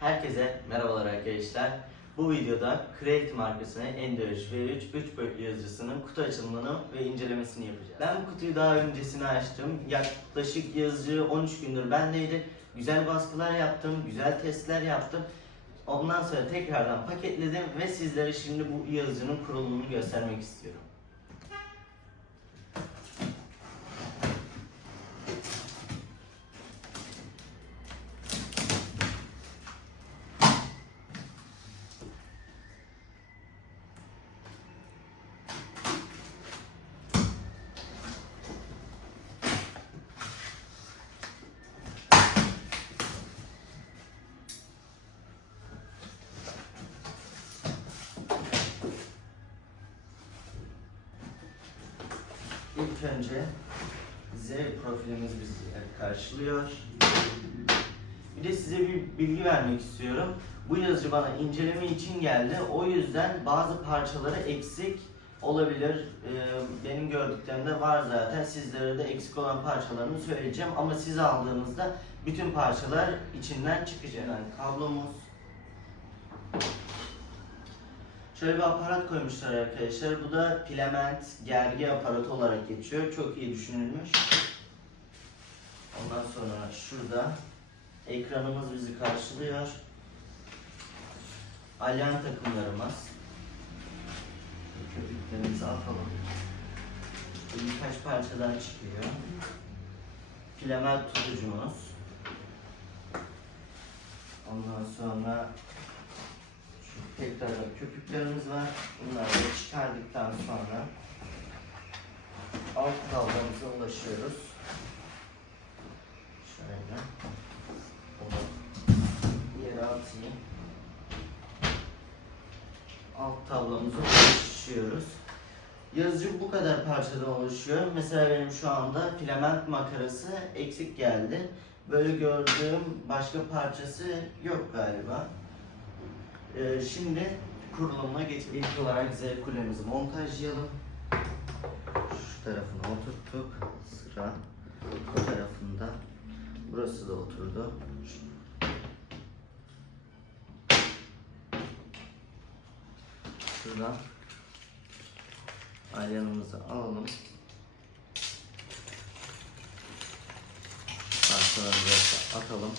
Herkese merhabalar arkadaşlar. Bu videoda Create markasının Ender V3 3 boyutlu yazıcısının kutu açılımını ve incelemesini yapacağız. Ben bu kutuyu daha öncesini açtım. Yaklaşık yazıcı 13 gündür bendeydi. Güzel baskılar yaptım, güzel testler yaptım. Ondan sonra tekrardan paketledim ve sizlere şimdi bu yazıcının kurulumunu göstermek istiyorum. İlk önce Z profilimiz bizi karşılıyor. Bir de size bir bilgi vermek istiyorum. Bu yazıcı bana inceleme için geldi. O yüzden bazı parçaları eksik olabilir. Ee, benim gördüklerimde var zaten. Sizlere de eksik olan parçalarını söyleyeceğim. Ama siz aldığınızda bütün parçalar içinden çıkacak. Yani kablomuz, Şöyle bir aparat koymuşlar arkadaşlar. Bu da filament gergi aparatı olarak geçiyor. Çok iyi düşünülmüş. Ondan sonra şurada ekranımız bizi karşılıyor. Alyan takımlarımız. Köpüklerimizi atalım. Birkaç parçadan çıkıyor. Filament tutucumuz. Ondan sonra tekrardan köpüklerimiz var. Bunları da çıkardıktan sonra alt dalgamıza ulaşıyoruz. Şöyle. Yere atayım. Alt tablomuza ulaşıyoruz. Yazıcı bu kadar parçadan oluşuyor. Mesela benim şu anda filament makarası eksik geldi. Böyle gördüğüm başka parçası yok galiba. Ee, şimdi kurulumuna geçelim. İlk olarak Z kulemizi montajlayalım. Şu tarafını oturttuk. Sıra bu tarafında. Burası da oturdu. Şuradan alyanımızı alalım. Parçalarımızı atalım.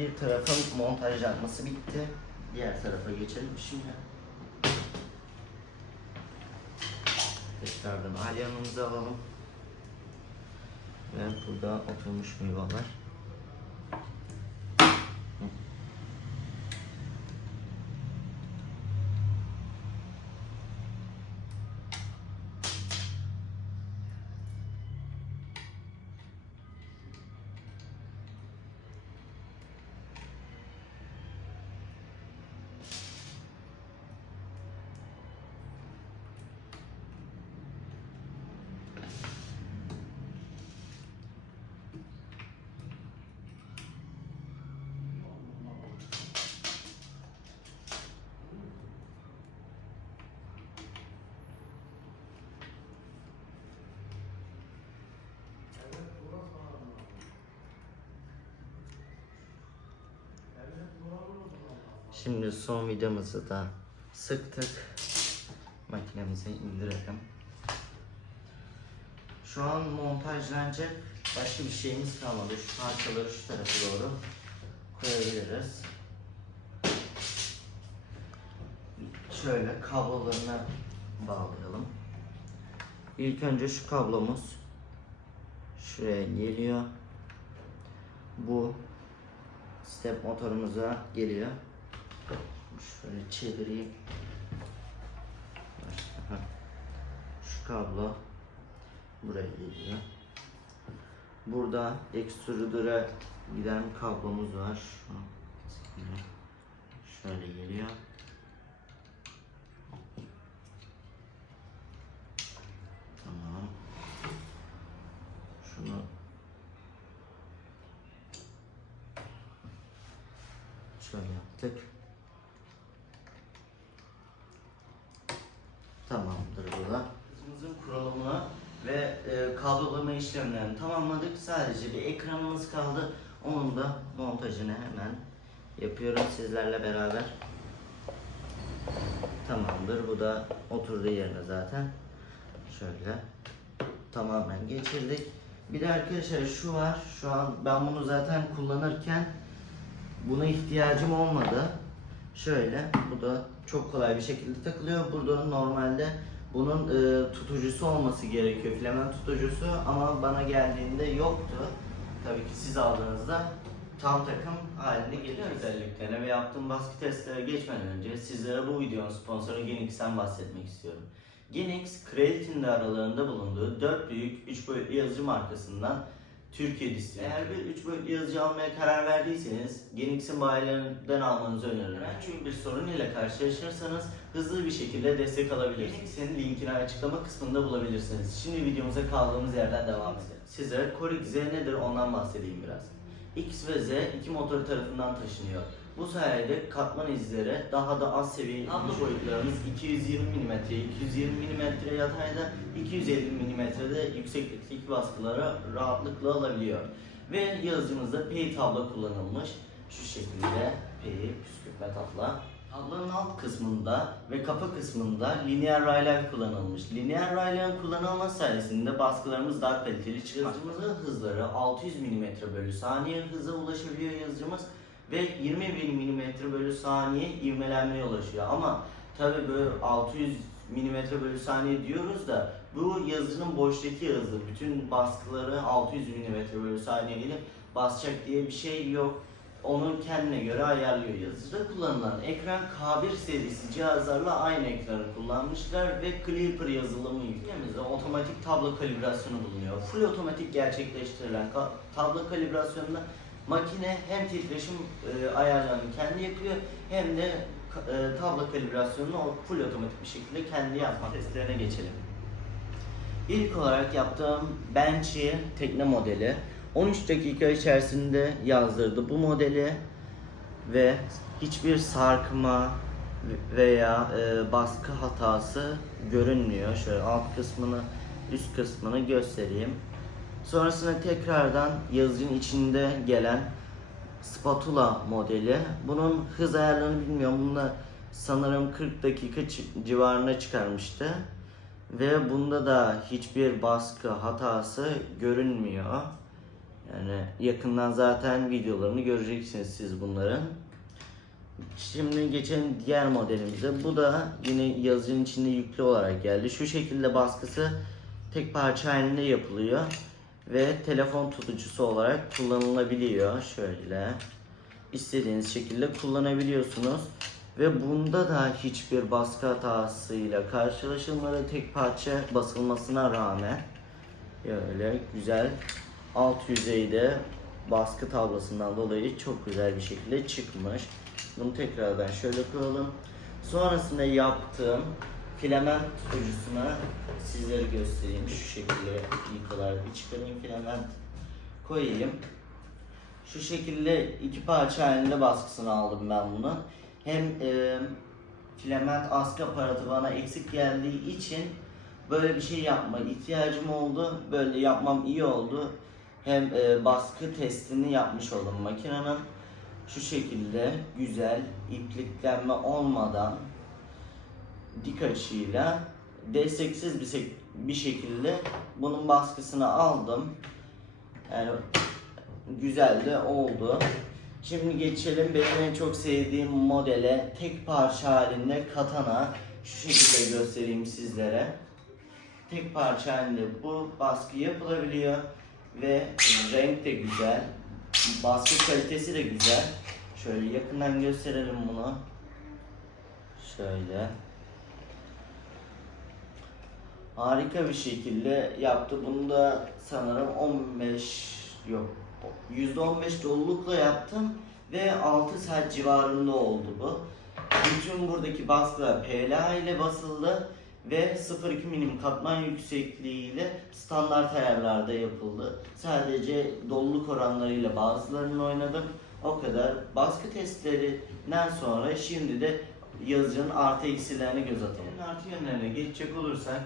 Bir tarafın montajlanması bitti. Diğer tarafa geçelim şimdi. Tekrardan alyanımızı alalım. Ve burada oturmuş meyveler. Şimdi son vidamızı da sıktık. Makinemize indirelim. Şu an montajlanacak başka bir şeyimiz kalmadı. Şu parçaları şu tarafa doğru koyabiliriz. Şöyle kablolarına bağlayalım. İlk önce şu kablomuz şuraya geliyor. Bu step motorumuza geliyor. Şöyle çevireyim. Şu kablo buraya geliyor. Burada extruder'a giden kablomuz var. Şöyle geliyor. Tamamdır bu da. Kızımızın kurulumunu ve e, kablolama işlemlerini tamamladık. Sadece bir ekranımız kaldı. Onun da montajını hemen yapıyorum sizlerle beraber. Tamamdır. Bu da oturduğu yerine zaten. Şöyle tamamen geçirdik. Bir de arkadaşlar şu var. Şu an ben bunu zaten kullanırken buna ihtiyacım olmadı. Şöyle bu da çok kolay bir şekilde takılıyor. Burada normalde bunun e, tutucusu olması gerekiyor. Filament tutucusu ama bana geldiğinde yoktu. Tabii ki siz aldığınızda tam takım haline geliyor özelliklerine ve yaptığım baskı testlere geçmeden önce sizlere bu videonun sponsoru Genix'ten bahsetmek istiyorum. Genix, Creality'nin de aralarında bulunduğu 4 büyük 3 boyutlu yazıcı markasından Türkiye distribütörü. Eğer bir 3 boyutlu yazıcı almaya karar verdiyseniz Genix'in bayilerinden almanızı öneririm. Çünkü bir sorun ile karşılaşırsanız hızlı bir şekilde destek alabilirsiniz. Genix'in linkini açıklama kısmında bulabilirsiniz. Şimdi videomuza kaldığımız yerden devam edelim. Size Korik Z nedir ondan bahsedeyim biraz. X ve Z iki motor tarafından taşınıyor. Bu sayede katman izleri daha da az seviyeli kablo boyutlarımız 220 mm, 220 mm yatayda, 250 mm'de yükseklikteki baskıları rahatlıkla alabiliyor. Ve yazıcımızda P tablo kullanılmış. Şu şekilde P püskürtme tabla. Tablonun alt kısmında ve kafa kısmında linear raylar kullanılmış. Linear rayların kullanılması sayesinde baskılarımız daha kaliteli çıkıyor. Yazıcımızın hızları 600 mm bölü saniye hıza ulaşabiliyor yazıcımız ve 20 bin mm bölü saniye ivmelenmeye ulaşıyor. Ama tabi böyle 600 mm bölü saniye diyoruz da bu yazıcının boştaki hızı bütün baskıları 600 mm bölü saniye ile basacak diye bir şey yok. Onu kendine göre ayarlıyor yazıcıda. Kullanılan ekran K1 serisi cihazlarla aynı ekranı kullanmışlar ve Clipper yazılımı yüklemizde otomatik tablo kalibrasyonu bulunuyor. Full otomatik gerçekleştirilen tablo kalibrasyonunda makine hem titreşim e, ayarlarını kendi yapıyor hem de e, tablo kalibrasyonunu full otomatik bir şekilde kendi yapmak. Testlerine geçelim. İlk olarak yaptığım Benchy tekne modeli 13 dakika içerisinde yazdırdı bu modeli ve hiçbir sarkma veya e, baskı hatası görünmüyor. Şöyle alt kısmını, üst kısmını göstereyim. Sonrasında tekrardan yazıcının içinde gelen spatula modeli. Bunun hız ayarlarını bilmiyorum. Bunda sanırım 40 dakika civarına çıkarmıştı. Ve bunda da hiçbir baskı hatası görünmüyor. Yani yakından zaten videolarını göreceksiniz siz bunların. Şimdi geçelim diğer modelimize. Bu da yine yazıcının içinde yüklü olarak geldi. Şu şekilde baskısı tek parça halinde yapılıyor ve telefon tutucusu olarak kullanılabiliyor. Şöyle istediğiniz şekilde kullanabiliyorsunuz ve bunda da hiçbir baskı hatasıyla karşılaşılmadı tek parça basılmasına rağmen böyle güzel alt yüzeyde baskı tablasından dolayı çok güzel bir şekilde çıkmış. Bunu tekrardan şöyle koyalım. Sonrasında yaptığım filament tutucusuna sizlere göstereyim. Şu şekilde olarak bir çıkarayım filament koyayım. Şu şekilde iki parça halinde baskısını aldım ben bunun. Hem e, filament askı aparatı bana eksik geldiği için böyle bir şey yapma ihtiyacım oldu. Böyle yapmam iyi oldu. Hem e, baskı testini yapmış oldum makinenin. Şu şekilde güzel ipliklenme olmadan dik açıyla desteksiz bir, bir şekilde bunun baskısını aldım. Yani güzel de oldu. Şimdi geçelim benim en çok sevdiğim modele tek parça halinde katana. Şu şekilde göstereyim sizlere. Tek parça halinde bu baskı yapılabiliyor ve renk de güzel. Baskı kalitesi de güzel. Şöyle yakından gösterelim bunu. Şöyle. Harika bir şekilde yaptı. Bunu da sanırım 15 yok %15 dolulukla yaptım ve 6 saat civarında oldu bu. Bütün buradaki baskılar PLA ile basıldı ve 0.2 milim katman yüksekliğiyle standart ayarlarda yapıldı. Sadece doluluk oranlarıyla bazılarını oynadım. O kadar. Baskı testlerinden sonra şimdi de yazıcının artı eksilerine göz atalım. Artı yönlerine geçecek olursak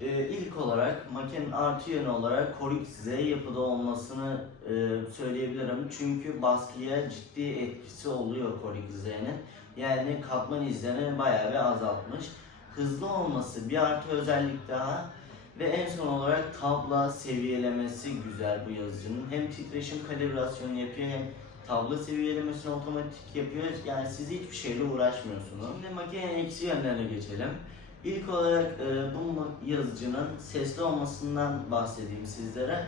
e, ilk olarak makinenin artı yönü olarak Corix Z yapıda olmasını e, söyleyebilirim. Çünkü baskıya ciddi etkisi oluyor Corix Z'nin. Yani katman izlerini bayağı bir azaltmış. Hızlı olması bir artı özellik daha. Ve en son olarak tabla seviyelemesi güzel bu yazıcının. Hem titreşim kalibrasyonu yapıyor hem tablo seviyelemesini otomatik yapıyor. Yani siz hiçbir şeyle uğraşmıyorsunuz. Şimdi makinenin eksi yönlerine geçelim. İlk olarak e, bu yazıcının sesli olmasından bahsedeyim sizlere.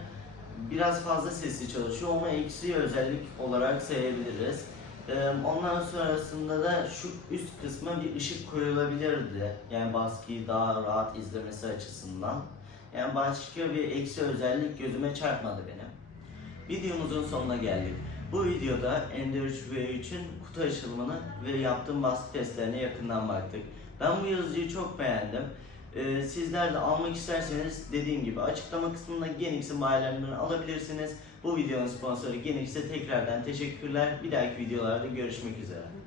Biraz fazla sesli çalışıyor ama eksi özellik olarak sayabiliriz. E, ondan sonrasında da şu üst kısma bir ışık koyulabilirdi. Yani baskıyı daha rahat izlemesi açısından. Yani başka bir eksi özellik gözüme çarpmadı benim. Videomuzun sonuna geldik. Bu videoda Ender 3 V3'ün kutu açılımını ve yaptığım baskı testlerine yakından baktık. Ben bu yazıcıyı çok beğendim. Ee, sizler de almak isterseniz dediğim gibi açıklama kısmında Genix'in bayilerinden alabilirsiniz. Bu videonun sponsoru Genix'e tekrardan teşekkürler. Bir dahaki videolarda görüşmek üzere.